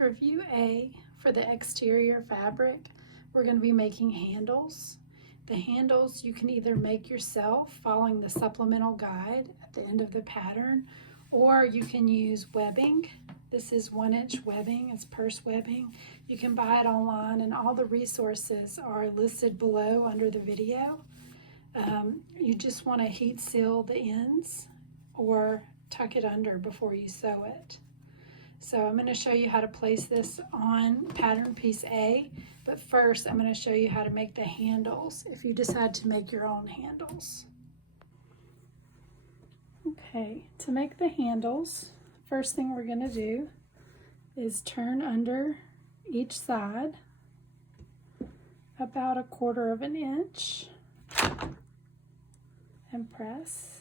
For view A, for the exterior fabric, we're going to be making handles. The handles you can either make yourself following the supplemental guide at the end of the pattern, or you can use webbing. This is 1-inch webbing, it's purse webbing. You can buy it online and all the resources are listed below under the video. You just want to heat seal the ends or tuck it under before you sew it. So I'm going to show you how to place this on pattern piece A, but first I'm going to show you how to make the handles if you decide to make your own handles. Okay, to make the handles, first thing we're going to do is turn under each side about 1/4 inch and press.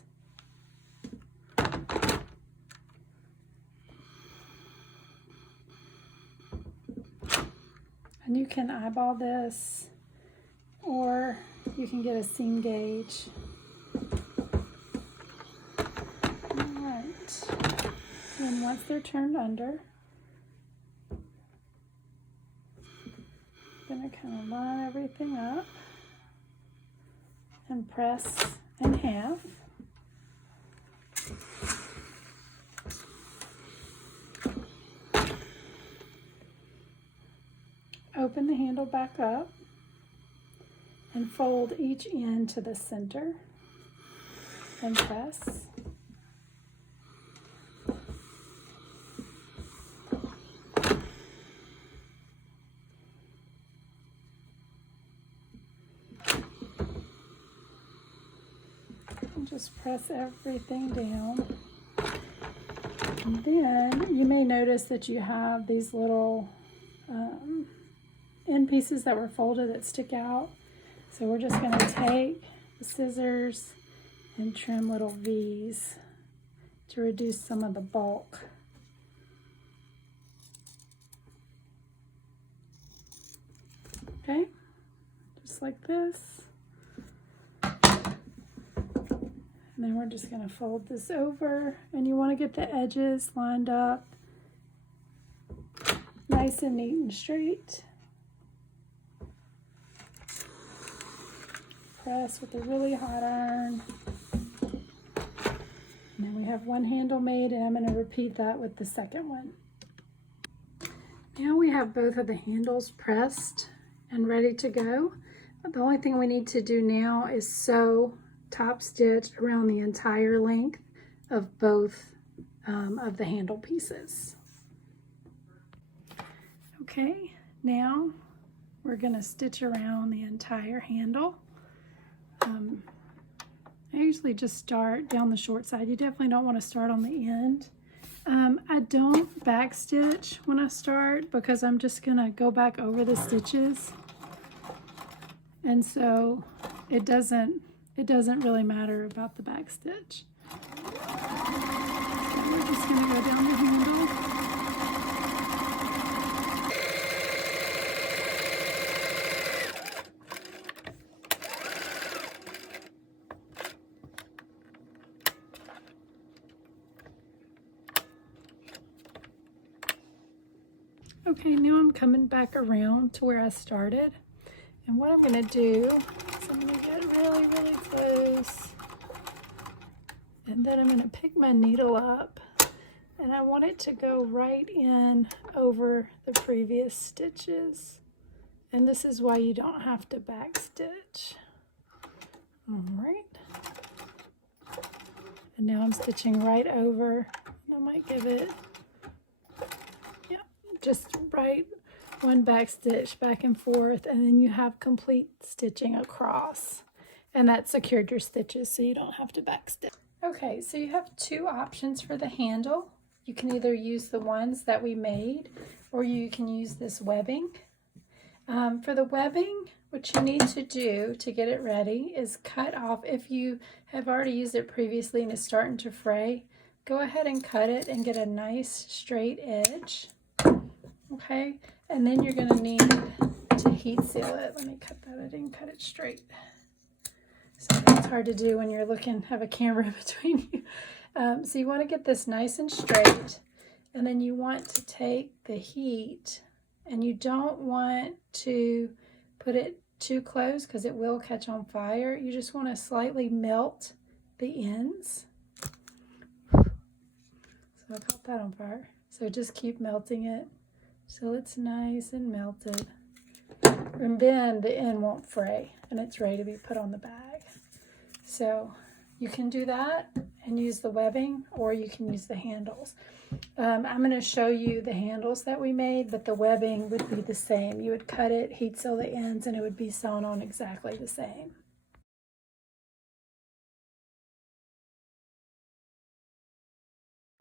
And you can eyeball this, or you can get a seam gauge. Alright, and once they're turned under, I'm going to kind of line everything up and press in half. Open the handle back up and fold each end to the center and press. And just press everything down. And then you may notice that you have these little end pieces that were folded that stick out. So we're just going to take the scissors and trim little V's to reduce some of the bulk. Okay, just like this. And then we're just going to fold this over, and you want to get the edges lined up nice and neat and straight. Press with a really hot iron. And then we have one handle made, and I'm going to repeat that with the second one. Now we have both of the handles pressed and ready to go. The only thing we need to do now is sew top stitch around the entire length of both of the handle pieces. Okay, now we're going to stitch around the entire handle. I usually just start down the short side. You definitely don't want to start on the end. I don't back stitch when I start because I'm just going to go back over the stitches. And so it doesn't really matter about the back stitch. So we're just going to go down the handle. Okay, now I'm coming back around to where I started. And what I'm going to do is I'm going to get really, really close. And then I'm going to pick my needle up. And I want it to go right in over the previous stitches. And this is why you don't have to back stitch. All right. And now I'm stitching right over. And I might give it, just right one back stitch back and forth, and then you have complete stitching across, and that secured your stitches so you don't have to back stitch. Okay, so you have two options for the handle. You can either use the ones that we made, or you can use this webbing. For the webbing, what you need to do to get it ready is cut off. If you have already used it previously and it's starting to fray, go ahead and cut it and get a nice straight edge. Okay, and then you're going to need to heat seal it. Let me cut that. I didn't cut it straight. So it's hard to do when you're have a camera between you. So you want to get this nice and straight, And then you want to take the heat, and you don't want to put it too close because it will catch on fire. You just want to slightly melt the ends. So I caught that on fire. So just keep melting it till it's nice and melted. And then the end won't fray and it's ready to be put on the bag. So you can do that and use the webbing, or you can use the handles. I'm going to show you the handles that we made, but the webbing would be the same. You would cut it, heat seal the ends, and it would be sewn on exactly the same.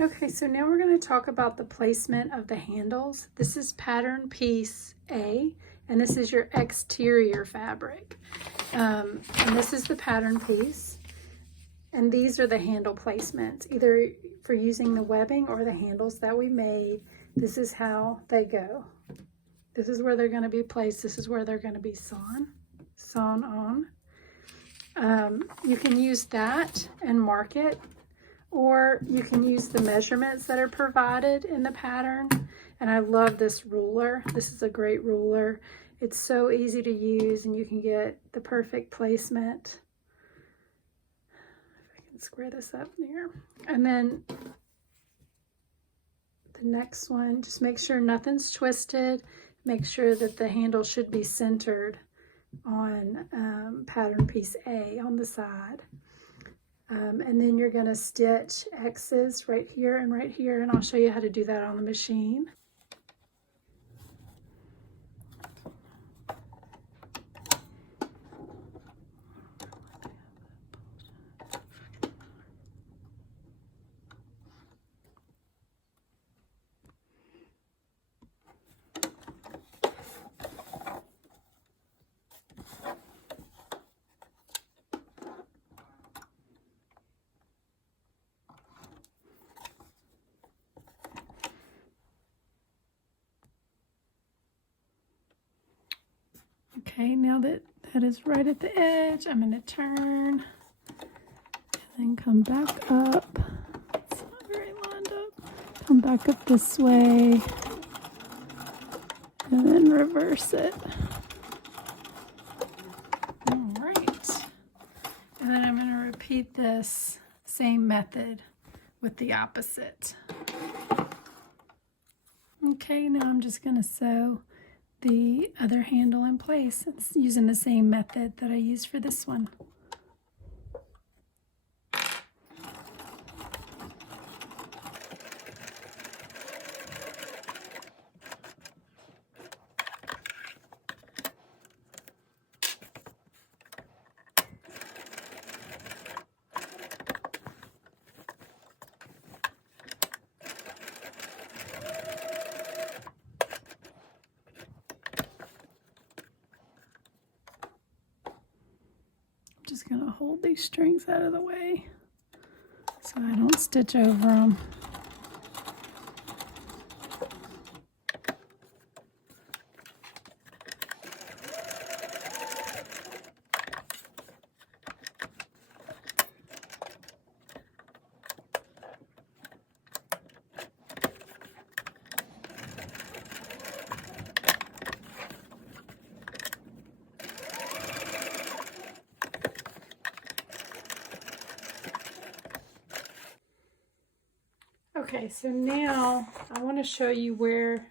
Okay, so now we're going to talk about the placement of the handles. This is pattern piece A, and this is your exterior fabric. And this is the pattern piece. And these are the handle placements, either for using the webbing or the handles that we made. This is how they go. This is where they're going to be placed. This is where they're going to be sewn on. You can use that and mark it, or you can use the measurements that are provided in the pattern. And I love this ruler. This is a great ruler. It's so easy to use, and you can get the perfect placement. Square this up here. And then the next one, just make sure nothing's twisted. Make sure that the handle should be centered on pattern piece A on the side. And then you're going to stitch X's right here, and I'll show you how to do that on the machine. Okay, now that that is right at the edge, I'm going to turn and then come back up. It's not very lined up. Come back up this way and then reverse it. All right. And then I'm going to repeat this same method with the opposite. Okay, now I'm just going to sew the other handle in place. It's using the same method that I used for this one. Just going to hold these strings out of the way so I don't stitch over them. Okay, so now I want to show you where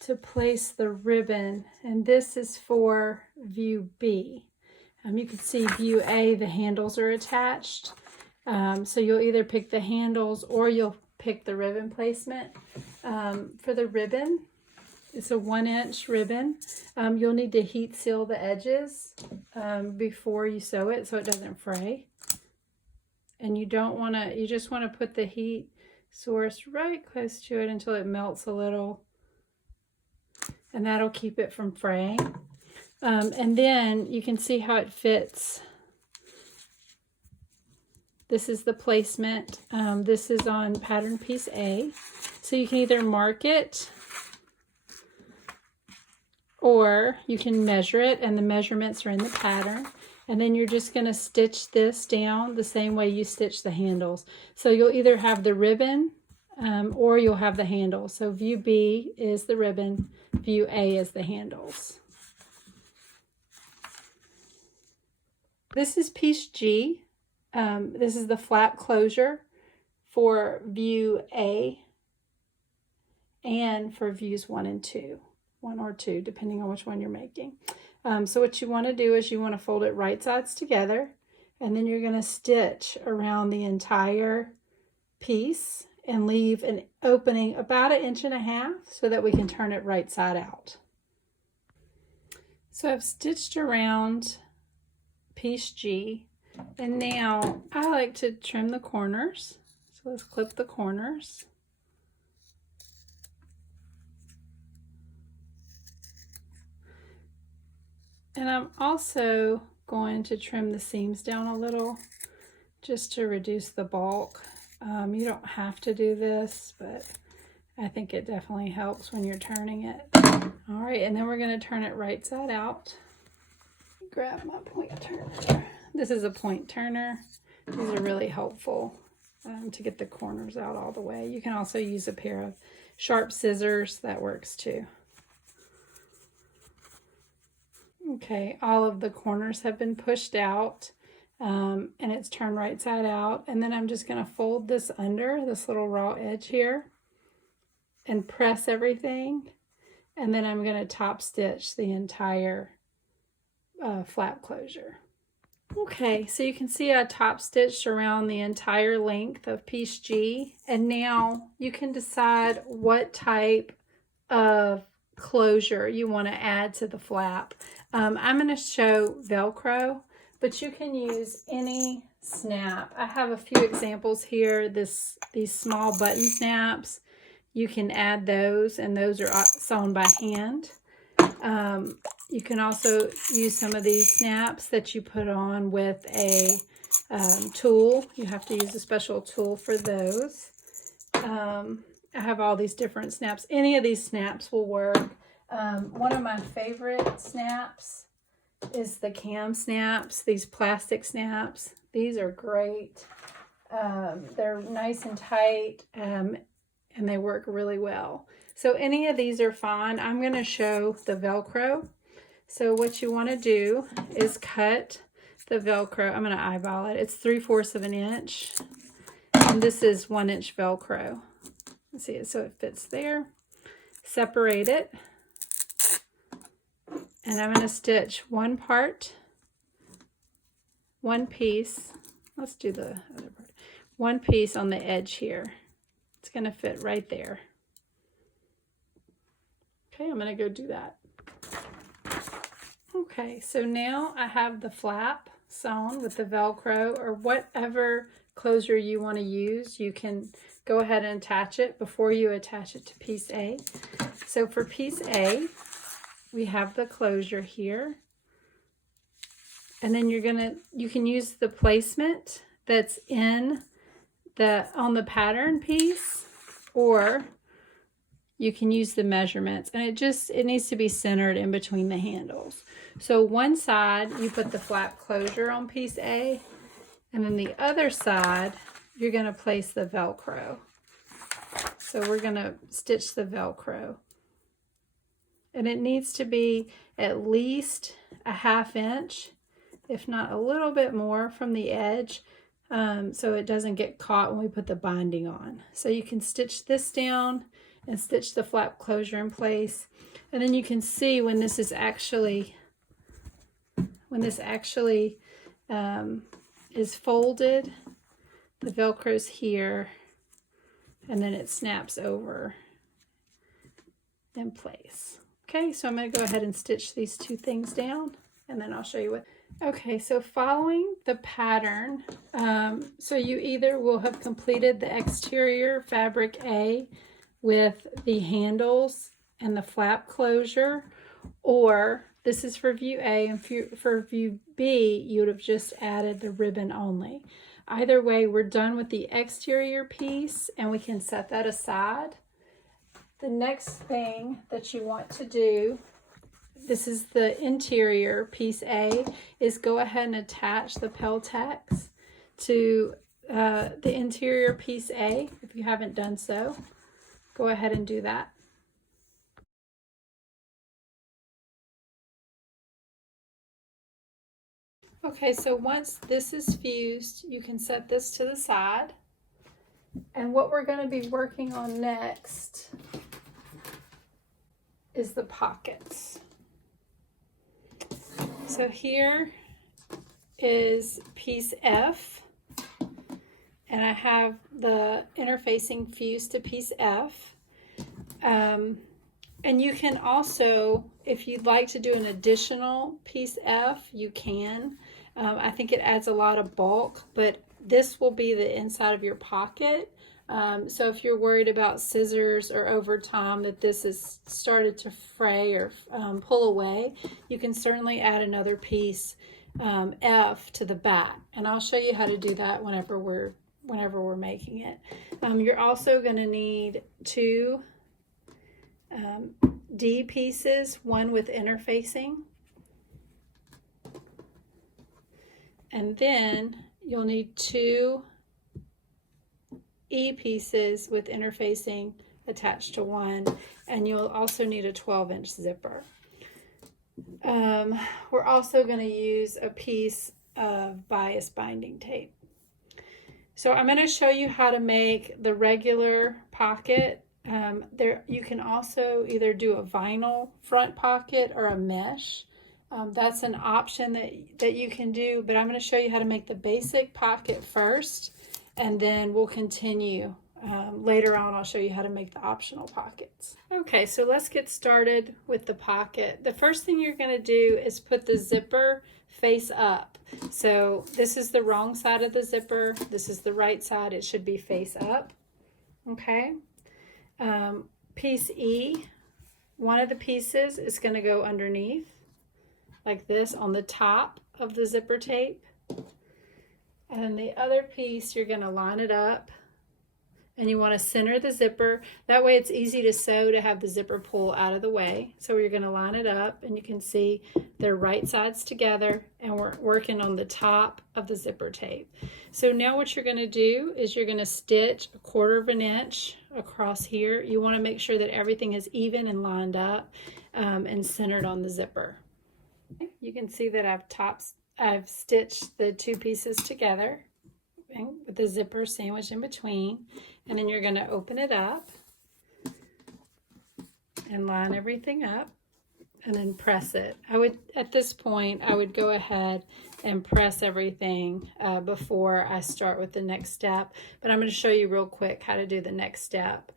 to place the ribbon, and this is for view B. You can see view A, the handles are attached. So you'll either pick the handles or you'll pick the ribbon placement. For the ribbon, it's a 1-inch ribbon. You'll need to heat seal the edges before you sew it so it doesn't fray. And you don't want to, you just want to put the heat source right close to it until it melts a little, and that'll keep it from fraying. And then you can see how it fits. This is the placement. This is on pattern piece A, so you can either mark it or you can measure it, and the measurements are in the pattern. And then you're just going to stitch this down the same way you stitch the handles. So you'll either have the ribbon or you'll have the handle. So view B is the ribbon, view A is the handles. This is piece G. This is the flap closure for view A and for views 1 and 2, 1 or 2, depending on which one you're making. So what you want to do is you want to fold it right sides together, and then you're going to stitch around the entire piece and leave an opening about 1.5 inches so that we can turn it right side out. So I've stitched around piece G, and now I like to trim the corners. So let's clip the corners. And I'm also going to trim the seams down a little just to reduce the bulk. You don't have to do this, but I think it definitely helps when you're turning it. All right, and then we're going to turn it right side out. Grab my point turner. This is a point turner. These are really helpful to get the corners out all the way. You can also use a pair of sharp scissors. That works too. Okay, all of the corners have been pushed out, and it's turned right side out. And then I'm just going to fold this under this little raw edge here and press everything. And then I'm going to top stitch the entire flap closure. Okay, so you can see I top stitched around the entire length of piece G. And now you can decide what type of closure you want to add to the flap. I'm going to show Velcro, but you can use any snap. I have a few examples here. These small button snaps, you can add those, and those are sewn by hand. You can also use some of these snaps that you put on with a tool. You have to use a special tool for those. I have all these different snaps. Any of these snaps will work. One of my favorite snaps is the cam snaps, these plastic snaps. These are great. They're nice and tight, and they work really well. So any of these are fine. I'm going to show the Velcro. So what you want to do is cut the Velcro. I'm going to eyeball it. It's 3/4 of an inch. And this is 1 inch Velcro. Let's see it so it fits there. Separate it. And I'm going to stitch one part, one piece. Let's do the other part. One piece on the edge here. It's going to fit right there. Okay, I'm going to go do that. Okay, so now I have the flap sewn with the Velcro, or whatever closure you want to use. You can go ahead and attach it before you attach it to piece A. So for piece A, we have the closure here. And then you can use the placement that's on the pattern piece, or you can use the measurements, and it needs to be centered in between the handles. So one side, you put the flap closure on piece A, and then the other side, you're going to place the Velcro. So we're going to stitch the Velcro. And it needs to be at least 1/2 inch, if not a little bit more from the edge, so it doesn't get caught when we put the binding on. So you can stitch this down and stitch the flap closure in place. And then you can see when this actually is folded, the Velcro's here, and then it snaps over in place. Okay, so I'm going to go ahead and stitch these two things down, and then I'll show you what. Okay, so following the pattern, so you either will have completed the exterior fabric A with the handles and the flap closure, or this is for view A, and for view B, you would have just added the ribbon only. Either way, we're done with the exterior piece, and we can set that aside. The next thing that you want to do, this is the interior piece A, is go ahead and attach the Peltex to the interior piece A. If you haven't done so, go ahead and do that. Okay, so once this is fused, you can set this to the side. And what we're going to be working on next is the pockets. So here is piece F, and I have the interfacing fused to piece F. And you can also, if you'd like to do an additional piece F, you can. I think it adds a lot of bulk, but this will be the inside of your pocket. So if you're worried about scissors or over time that this has started to fray or pull away, you can certainly add another piece F to the back. And I'll show you how to do that whenever we're making it. You're also going to need two D pieces, one with interfacing, and then you'll need two E pieces with interfacing attached to one, and you'll also need a 12-inch zipper. We're also going to use a piece of bias binding tape. So I'm going to show you how to make the regular pocket. You can also either do a vinyl front pocket or a mesh. That's an option that you can do, but I'm going to show you how to make the basic pocket first, and then we'll continue. Later on, I'll show you how to make the optional pockets. Okay, so let's get started with the pocket. The first thing you're going to do is put the zipper face up. So this is the wrong side of the zipper. This is the right side. It should be face up. Okay. Piece E, one of the pieces is going to go underneath like this on the top of the zipper tape. And then the other piece, you're going to line it up, and you want to center the zipper. That way it's easy to sew to have the zipper pull out of the way. So you're going to line it up, and you can see they're right sides together, and we're working on the top of the zipper tape. So now what you're going to do is you're going to stitch 1/4 of an inch across here. You want to make sure that everything is even and lined up and centered on the zipper. You can see that I've stitched the two pieces together with the zipper sandwiched in between, and then you're going to open it up and line everything up and then press it. At this point, I would go ahead and press everything before I start with the next step, but I'm going to show you real quick how to do the next step.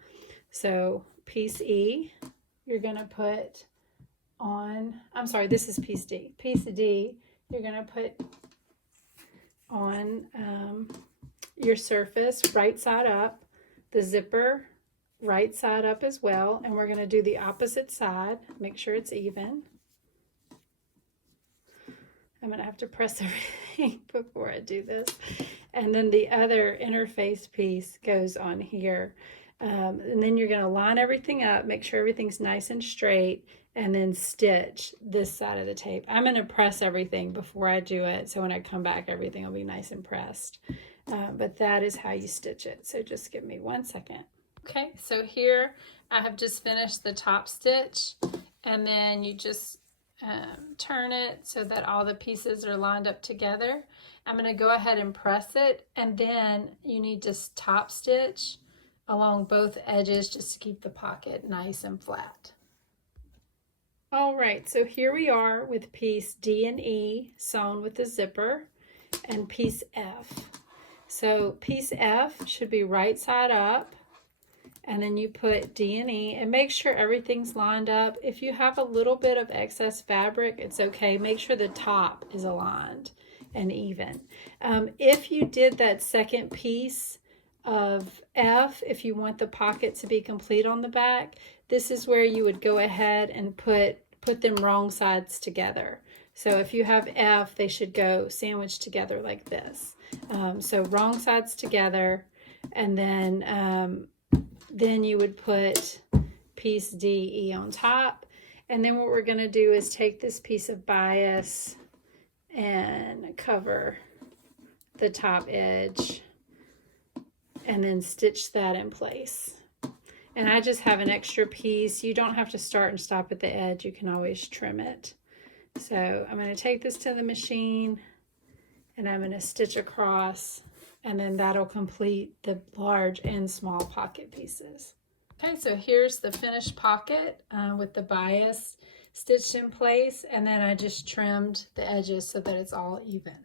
So piece E, you're going to put on, I'm sorry, this is piece D. Piece D, you're going to put on your surface right side up, the zipper right side up as well, and we're going to do the opposite side. Make sure it's even. I'm going to have to press everything before I do this. And then the other interface piece goes on here. And then you're going to line everything up, make sure everything's nice and straight, and then stitch this side of the tape. I'm going to press everything before I do it, so when I come back, everything will be nice and pressed. But that is how you stitch it. So just give me 1 second. Okay, so here I have just finished the top stitch, and then you just turn it so that all the pieces are lined up together. I'm going to go ahead and press it, and then you need to top stitch along both edges just to keep the pocket nice and flat. All right, so here we are with piece D and E sewn with the zipper and piece F. So piece F should be right side up, and then you put D and E, and make sure everything's lined up. If you have a little bit of excess fabric, it's okay. Make sure the top is aligned and even. If you did that second piece of F, if you want the pocket to be complete on the back, this is where you would go ahead and put them wrong sides together. So if you have F, they should go sandwiched together like this. So wrong sides together, and then you would put piece D, E on top. And then what we're going to do is take this piece of bias and cover the top edge and then stitch that in place. And I just have an extra piece. You don't have to start and stop at the edge. You can always trim it. So I'm going to take this to the machine and I'm going to stitch across, and then that'll complete the large and small pocket pieces. Okay, so here's the finished pocket with the bias stitched in place, and then I just trimmed the edges so that it's all even.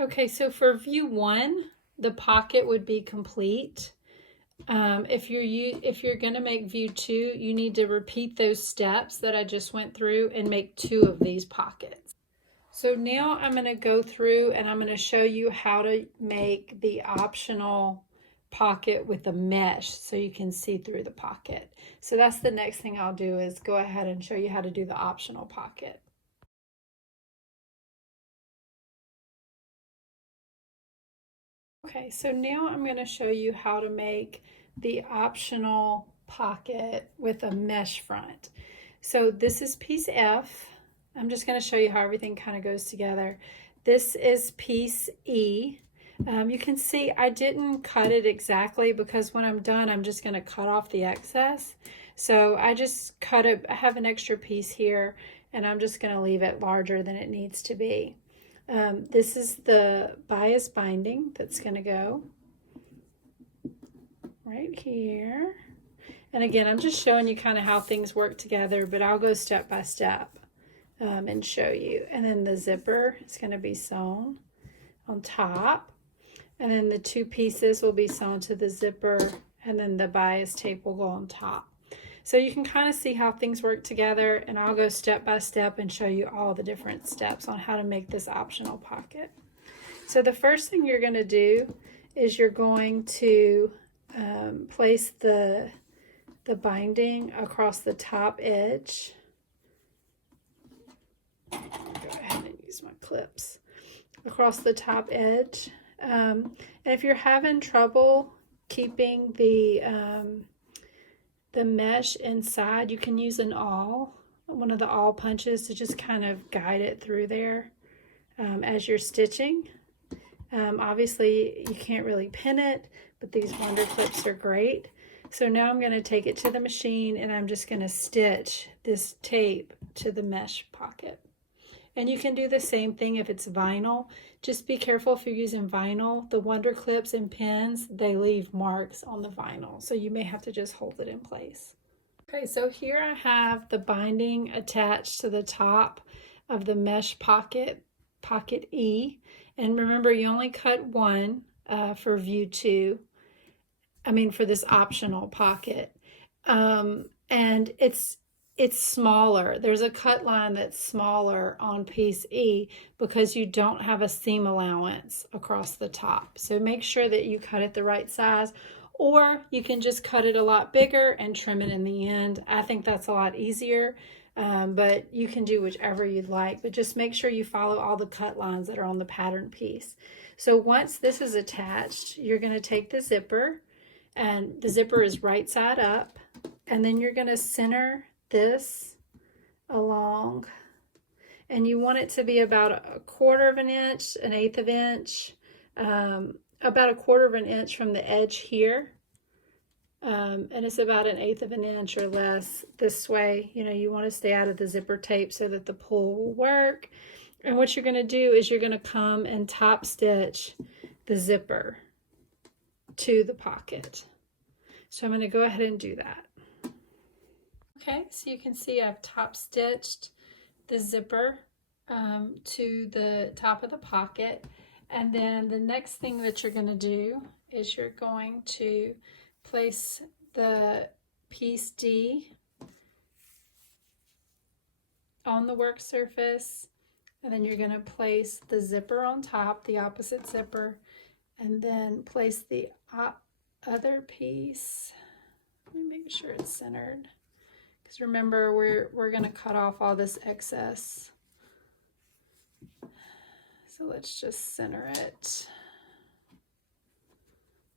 Okay, so for view 1, the pocket would be complete. If you're going to make view 2, you need to repeat those steps that I just went through and make 2 of these pockets. So now I'm going to go through and I'm going to show you how to make the optional pocket with a mesh so you can see through the pocket. So that's the next thing I'll do, is go ahead and show you how to do the optional pocket. Okay, so now I'm going to show you how to make the optional pocket with a mesh front. So this is piece F. I'm just going to show you how everything kind of goes together. This is piece E. You can see I didn't cut it exactly because when I'm done, I'm just going to cut off the excess. So I just cut it. I have an extra piece here, and I'm just going to leave it larger than it needs to be. This is the bias binding that's going to go right here. And again, I'm just showing you kind of how things work together, but I'll go step by step and show you. And then the zipper is going to be sewn on top. And then the 2 pieces will be sewn to the zipper, and then the bias tape will go on top. So you can kind of see how things work together, and I'll go step by step and show you all the different steps on how to make this optional pocket. So the first thing you're going to do is you're going to place the binding across the top edge. Go ahead and use my clips. Across the top edge. And if you're having trouble keeping the mesh inside, you can use an awl, one of the awl punches, to just kind of guide it through there as you're stitching. Obviously you can't really pin it, but these wonder clips are great. So now I'm going to take it to the machine and I'm just going to stitch this tape to the mesh pocket. And you can do the same thing if it's vinyl. Just be careful if you're using vinyl. The wonder clips and pins, they leave marks on the vinyl, so you may have to just hold it in place. Okay, so here I have the binding attached to the top of the mesh pocket, pocket E. And remember, you only cut 1 for view 2. I mean, for this optional pocket. And it's smaller. There's a cut line that's smaller on piece E because you don't have a seam allowance across the top. So make sure that you cut it the right size, or you can just cut it a lot bigger and trim it in the end. I think that's a lot easier, but you can do whichever you'd like, but just make sure you follow all the cut lines that are on the pattern piece. So once this is attached, you're going to take the zipper, and the zipper is right side up, and then you're going to center this along, and you want it to be about 1/4 of an inch, 1/8 of an inch, about 1/4 of an inch from the edge here, and it's about 1/8 of an inch or less this way. You know, you want to stay out of the zipper tape so that the pull will work. And what you're going to do is you're going to come and top stitch the zipper to the pocket. So I'm going to go ahead and do that. Okay, so you can see I've top stitched the zipper to the top of the pocket. And then the next thing that you're going to do is you're going to place the piece D on the work surface, and then you're going to place the zipper on top, the opposite zipper, and then place the other piece. Let me make sure it's centered. Because remember, we're going to cut off all this excess. So let's just center it.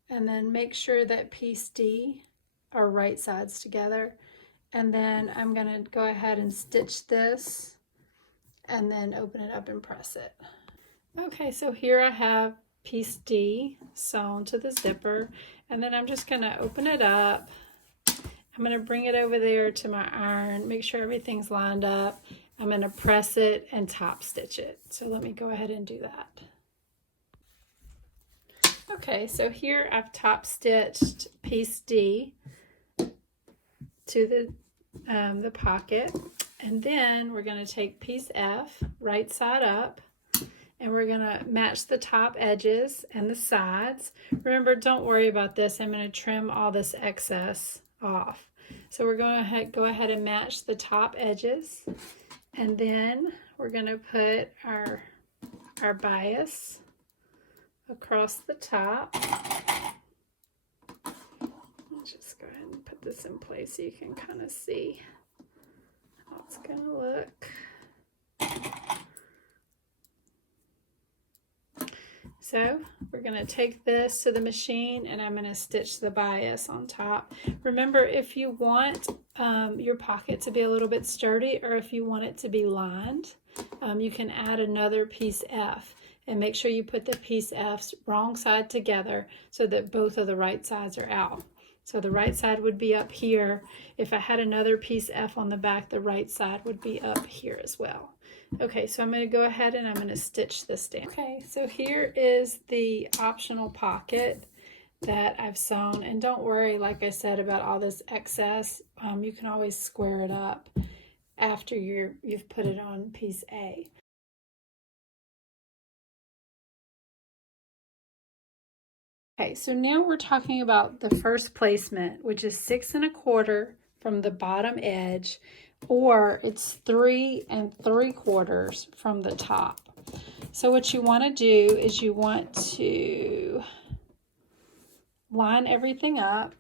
And then make sure that piece D are right sides together. And then I'm going to go ahead and stitch this and then open it up and press it. Okay, so here I have piece D sewn to the zipper, and then I'm just going to open it up. I'm going to bring it over there to my iron, make sure everything's lined up. I'm going to press it and top stitch it. So let me go ahead and do that. Okay, so here I've top stitched piece D to the pocket, and then we're going to take piece F, right side up, and we're going to match the top edges and the sides. Remember, don't worry about this. I'm going to trim all this excess off. So we're going to go ahead and match the top edges, and then we're going to put our bias across the top. Let's just go ahead and put this in place so you can kind of see how it's going to look. So we're going to take this to the machine, and I'm going to stitch the bias on top. Remember, if you want your pocket to be a little bit sturdy, or if you want it to be lined, you can add another piece F, and make sure you put the piece F's wrong side together so that both of the right sides are out. So the right side would be up here. If I had another piece F on the back, the right side would be up here as well. Okay, so I'm going to go ahead and I'm going to stitch this down. Okay, so here is the optional pocket that I've sewn, and don't worry, like I said, about all this excess. You can always square it up after you've put it on piece A. Okay, so now we're talking about the first placement, which is 6 1/4 from the bottom edge, or it's 3 3/4 from the top. So what you want to do is you want to line everything up.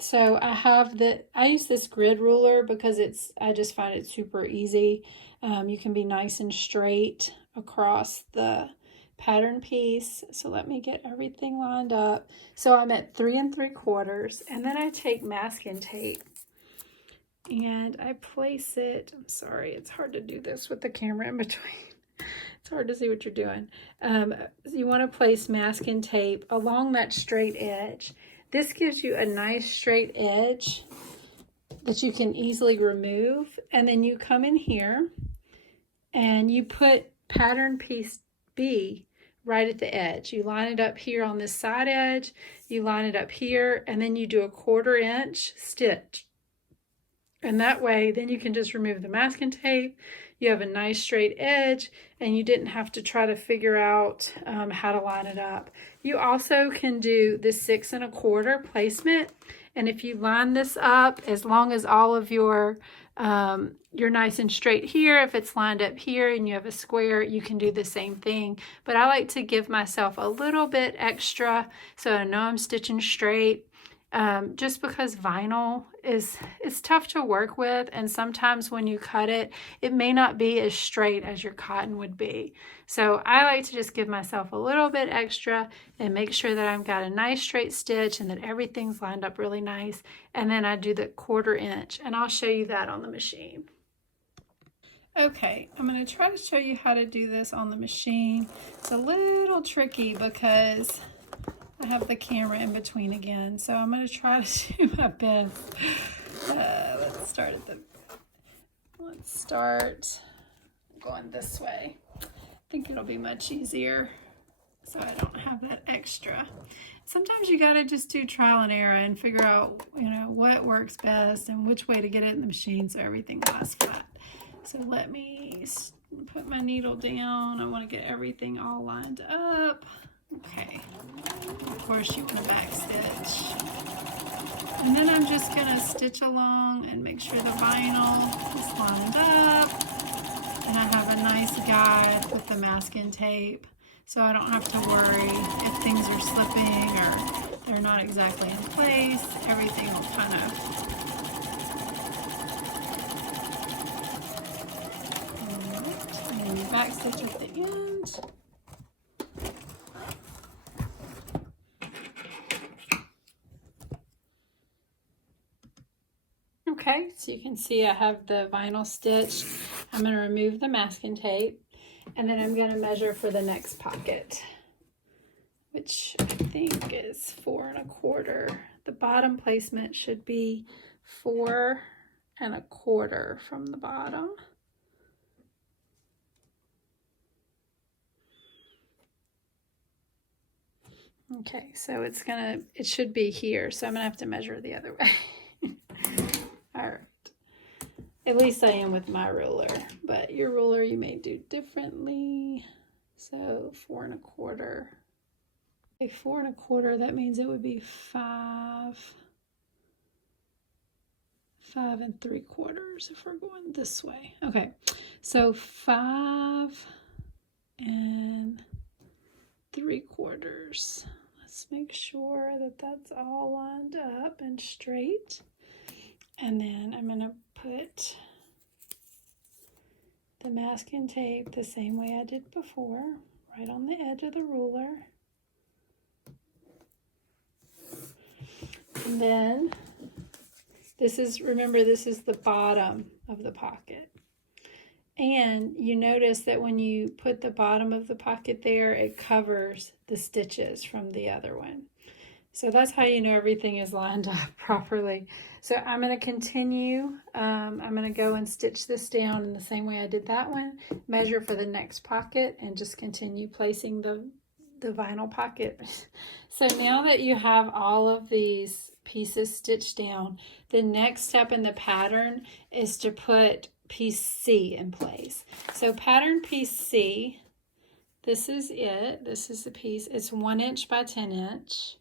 So I use this grid ruler because I just find it super easy. You can be nice and straight across the pattern piece. So let me get everything lined up. So I'm at 3 3/4, and then I take masking tape and I place it. I'm sorry, it's hard to do this with the camera in between. It's hard to see what you're doing. You want to place masking tape along that straight edge. This gives you a nice straight edge that you can easily remove, and then you come in here and you put pattern piece B right at the edge. You line it up here on this side edge, you line it up here, and then you do a 1/4 inch stitch. And that way, then you can just remove the masking tape. You have a nice straight edge, and you didn't have to try to figure out how to line it up. You also can do the 6 1/4 placement, and if you line this up, as long as all of you're nice and straight here, if it's lined up here and you have a square, you can do the same thing. But I like to give myself a little bit extra so I know I'm stitching straight. Just because vinyl is tough to work with, and sometimes when you cut it, it may not be as straight as your cotton would be. So I like to just give myself a little bit extra and make sure that I've got a nice straight stitch and that everything's lined up really nice. And then I do the 1/4 inch, and I'll show you that on the machine. Okay, I'm going to try to show you how to do this on the machine. It's a little tricky because I have the camera in between again, so I'm going to try to do my best. Let's start going this way. I think it'll be much easier so I don't have that extra. Sometimes you got to just do trial and error and figure out, what works best and which way to get it in the machine so everything lies flat. So let me put my needle down. I want to get everything all lined up. Okay, of course you want to back stitch. And then I'm just going to stitch along and make sure the vinyl is lined up. And I have a nice guide with the masking tape, so I don't have to worry if things are slipping or they're not exactly in place. Everything will kind of... And then you back stitch at the end. Okay, so you can see I have the vinyl stitched. I'm going to remove the masking tape, and then I'm going to measure for the next pocket. which I think is 4 1/4. The bottom placement should be 4 1/4 from the bottom. Okay, so it should be here, so I'm gonna have to measure the other way. All right. At least I am with my ruler, but your ruler you may do differently. So 4 1/4. Okay, 4 1/4, that means it would be 5 3/4 if we're going this way. Okay, so 5 3/4. Let's make sure that that's all lined up and straight. And then I'm going to put the masking tape the same way I did before, right on the edge of the ruler. And then remember this is the bottom of the pocket. And you notice that when you put the bottom of the pocket there, it covers the stitches from the other one. So that's how you know everything is lined up properly. So I'm going to continue. I'm going to go and stitch this down in the same way I did that one, measure for the next pocket, and just continue placing the vinyl pocket. So now that you have all of these pieces stitched down, the next step in the pattern is to put piece C in place. So pattern piece C, this is it. This is the piece. It's 1 inch by 10 inch.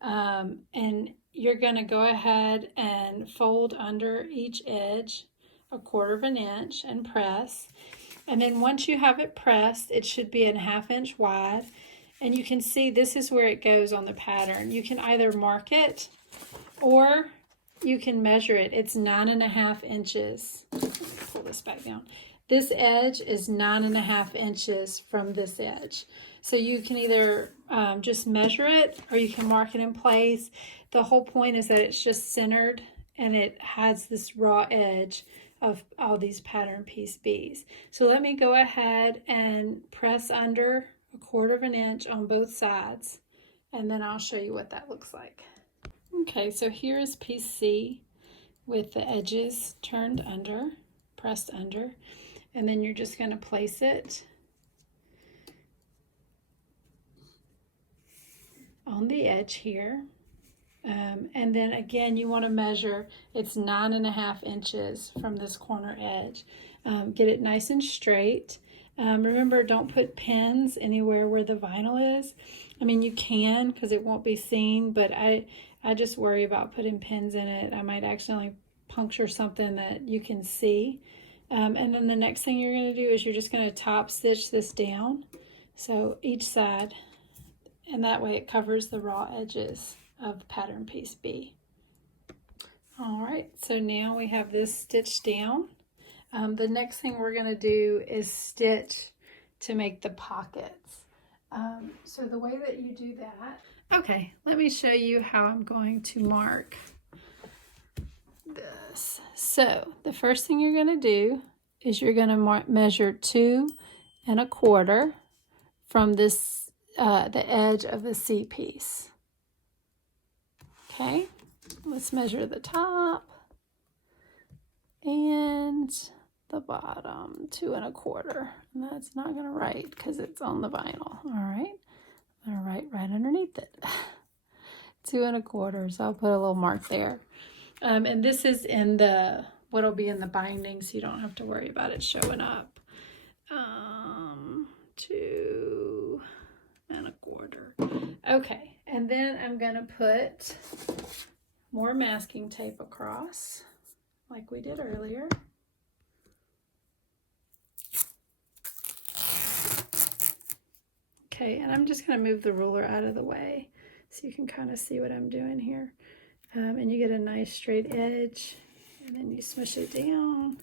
And you're going to go ahead and fold under each edge 1/4 inch and press. And then once you have it pressed, it should be 1/2 inch wide. And you can see this is where it goes on the pattern. You can either mark it or you can measure it. It's 9 1/2 inches. Pull this back down. This edge is 9 1/2 inches from this edge. So you can either just measure it or you can mark it in place. The whole point is that it's just centered and it has this raw edge of all these pattern piece B's. So let me go ahead and press under 1/4 inch on both sides, and then I'll show you what that looks like. Okay, so here is piece C with the edges turned under, pressed under, and then you're just going to place it on the edge here. And then again, you want to measure, it's 9 1/2 inches from this corner edge. Get it nice and straight. Remember, don't put pins anywhere where the vinyl is. I mean, you can because it won't be seen, but I just worry about putting pins in it. I might accidentally puncture something that you can see. And then the next thing you're going to do is you're just going to top stitch this down. So each side, and that way it covers the raw edges of pattern piece B. All right, so now we have this stitched down. The next thing we're going to do is stitch to make the pockets. So the way that you do that, okay, let me show you how I'm going to mark this. So the first thing you're going to do is you're going to measure 2 1/4 from this the edge of the C piece. Okay, let's measure the top and the bottom, 2 1/4. And that's not going to write because it's on the vinyl. All right, I'm going to write right underneath it. 2 1/4. So I'll put a little mark there. And this is in what'll be in the binding, so you don't have to worry about it showing up. 2 1/4. Okay, and then I'm going to put more masking tape across like we did earlier. Okay, and I'm just going to move the ruler out of the way so you can kind of see what I'm doing here. And you get a nice straight edge, and then you smush it down.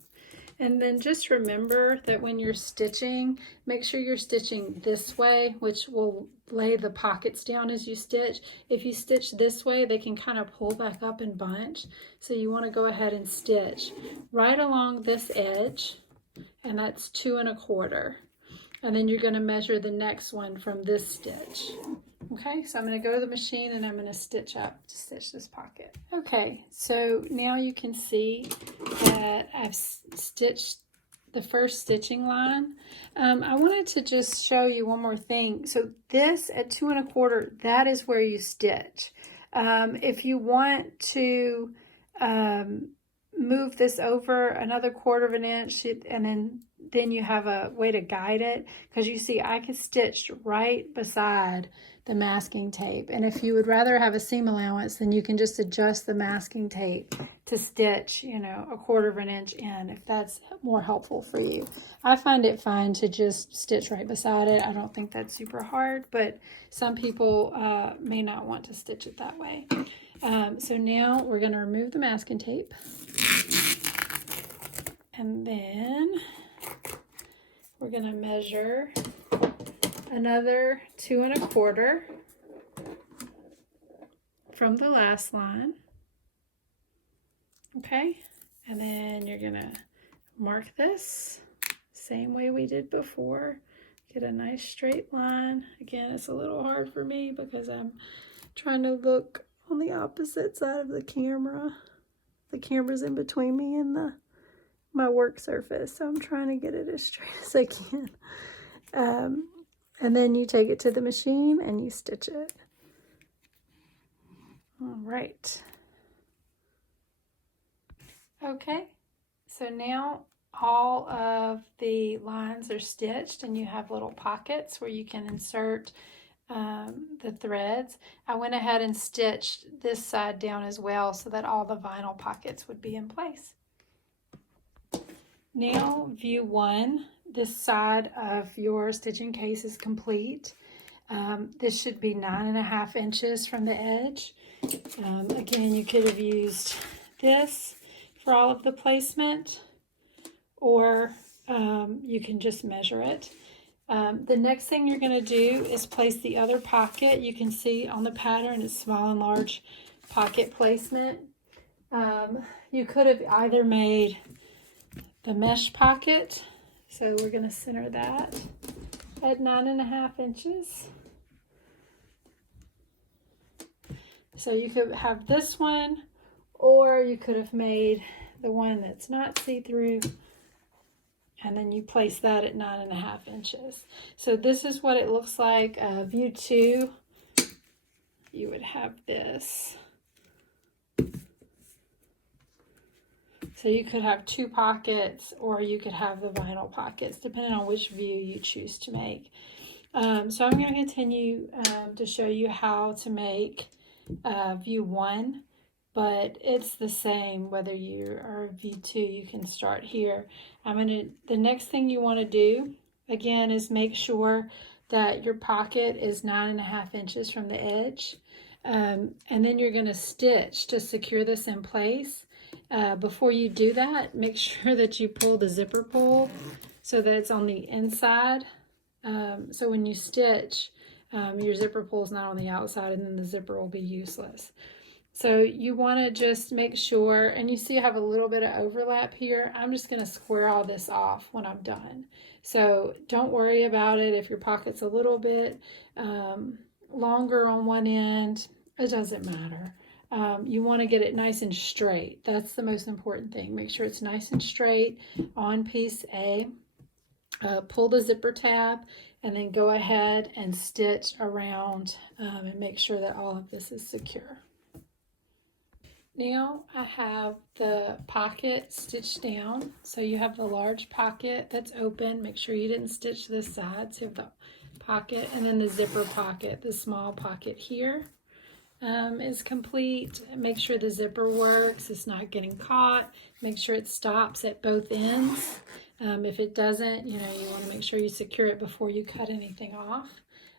And then just remember that when you're stitching, make sure you're stitching this way, which will lay the pockets down as you stitch. If you stitch this way, they can kind of pull back up and bunch. So you want to go ahead and stitch right along this edge, and that's 2 1/4. And then you're going to measure the next one from this stitch. Okay, so I'm going to go to the machine and I'm going to stitch this pocket. Okay, so now you can see that I've stitched the first stitching line. I wanted to just show you one more thing. So this at 2 1/4, that is where you stitch. If you want to move this over another 1/4 inch, and then you have a way to guide it, because you see I can stitch right beside the masking tape. And if you would rather have a seam allowance, then you can just adjust the masking tape to stitch, you know, a 1/4 inch in, if that's more helpful for you. I find it fine to just stitch right beside it. I don't think that's super hard, but some people may not want to stitch it that way. So now we're going to remove the masking tape. And then we're going to measure another 2 1/4 from the last line. Okay, and then you're going to mark this same way we did before. Get a nice straight line. Again, it's a little hard for me because I'm trying to look on the opposite side of the camera. The camera's in between me and my work surface, so I'm trying to get it as straight as I can. And then you take it to the machine and you stitch it. All right. Okay, so now all of the lines are stitched and you have little pockets where you can insert the threads. I went ahead and stitched this side down as well so that all the vinyl pockets would be in place. Now, view 1, this side of your stitching case is complete. This should be 9 1/2 inches from the edge. Again, you could have used this for all of the placement, or you can just measure it. The next thing you're going to do is place the other pocket. You can see on the pattern it's small and large pocket placement. You could have either made the mesh pocket, so we're going to center that at 9 1/2 inches. So you could have this one, or you could have made the one that's not see-through, and then you place that at 9 1/2 inches. So this is what it looks like. View 2, you would have this. So you could have 2 pockets, or you could have the vinyl pockets, depending on which view you choose to make. So I'm going to continue to show you how to make view 1, but it's the same whether you are view 2. You can start here. The next thing you want to do, again, is make sure that your pocket is 9 1/2 inches from the edge. And then you're going to stitch to secure this in place. Before you do that, make sure that you pull the zipper pull so that it's on the inside. So when you stitch, your zipper pull is not on the outside, and then the zipper will be useless. So you want to just make sure, and you see I have a little bit of overlap here. I'm just going to square all this off when I'm done. So don't worry about it if your pocket's a little bit longer on one end. It doesn't matter. You want to get it nice and straight. That's the most important thing. Make sure it's nice and straight on piece A. Pull the zipper tab and then go ahead and stitch around and make sure that all of this is secure. Now I have the pocket stitched down. So you have the large pocket that's open. Make sure you didn't stitch this side. So you have the pocket, and then the zipper pocket, the small pocket here. Is complete. Make sure the zipper works, it's not getting caught. Make sure it stops at both ends. If it doesn't, you want to make sure you secure it before you cut anything off.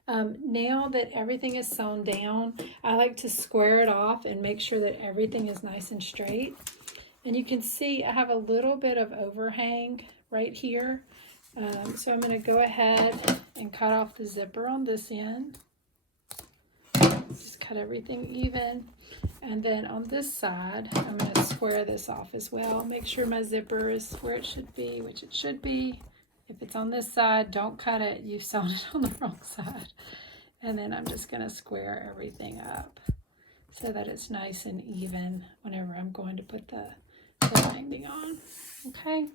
Now that everything is sewn down, I like to square it off and make sure that everything is nice and straight. And you can see I have a little bit of overhang right here. So I'm going to go ahead and cut off the zipper on this end. Just cut everything even, and then on this side I'm going to square this off as well. Make sure my zipper is where it should be, which it should be. If it's on this side, don't cut it. You've sewn it on the wrong side. And then I'm just going to square everything up so that it's nice and even whenever I'm going to put the binding on. Okay,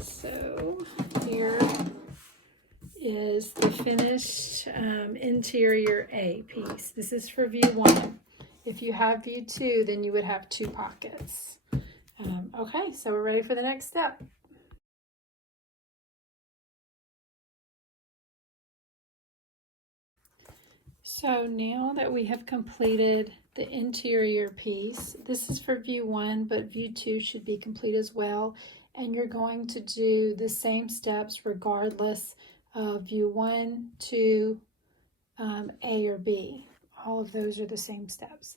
so here is the finished interior A piece. This is for view 1. If you have view 2, then you would have 2 pockets. Okay, so we're ready for the next step. So now that we have completed the interior piece, this is for view 1, but view 2 should be complete as well. And you're going to do the same steps regardless of view 1, 2, A or B. All of those are the same steps.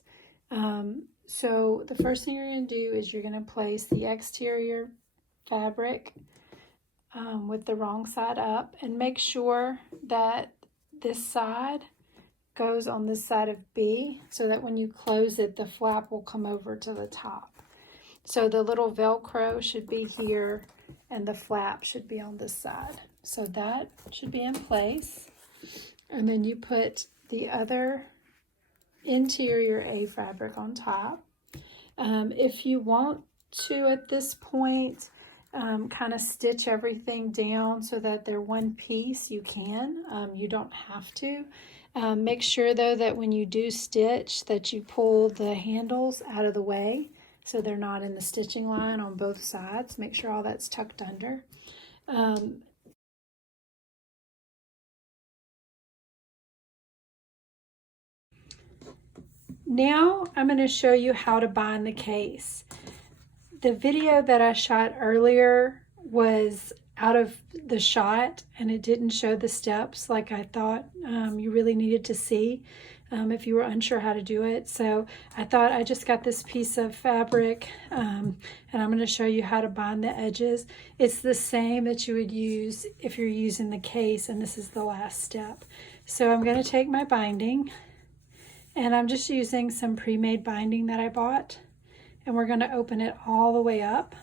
So the first thing you're going to do is you're going to place the exterior fabric with the wrong side up, and make sure that this side goes on this side of B so that when you close it, the flap will come over to the top. So the little Velcro should be here and the flap should be on this side. So that should be in place. And then you put the other interior A fabric on top. If you want to at this point kind of stitch everything down so that they're one piece, you can. You don't have to. Make sure though that when you do stitch that you pull the handles out of the way so they're not in the stitching line on both sides. Make sure all that's tucked under. Now I'm going to show you how to bind the case. The video that I shot earlier was out of the shot and it didn't show the steps like I thought you really needed to see if you were unsure how to do it. So I thought I just got this piece of fabric and I'm going to show you how to bind the edges. It's the same that you would use if you're using the case, and this is the last step. So I'm going to take my binding, and I'm just using some pre-made binding that I bought, and we're going to open it all the way up.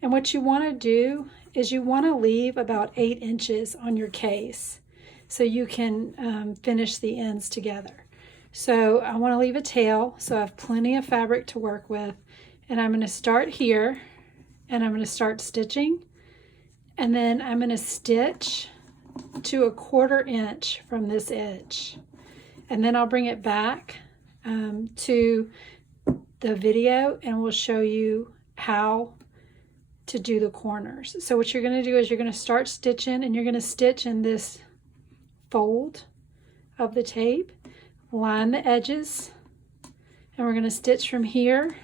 And what you want to do is you want to leave about 8 inches on your case so you can finish the ends together. So I want to leave a tail so I have plenty of fabric to work with, and I'm going to start here and I'm going to start stitching, and then I'm going to stitch to 1/4 inch from this edge, and then I'll bring it back to the video and we'll show you how to do the corners. So what you're going to do is you're going to start stitching, and you're going to stitch in this fold of the tape, line the edges, and we're going to stitch from here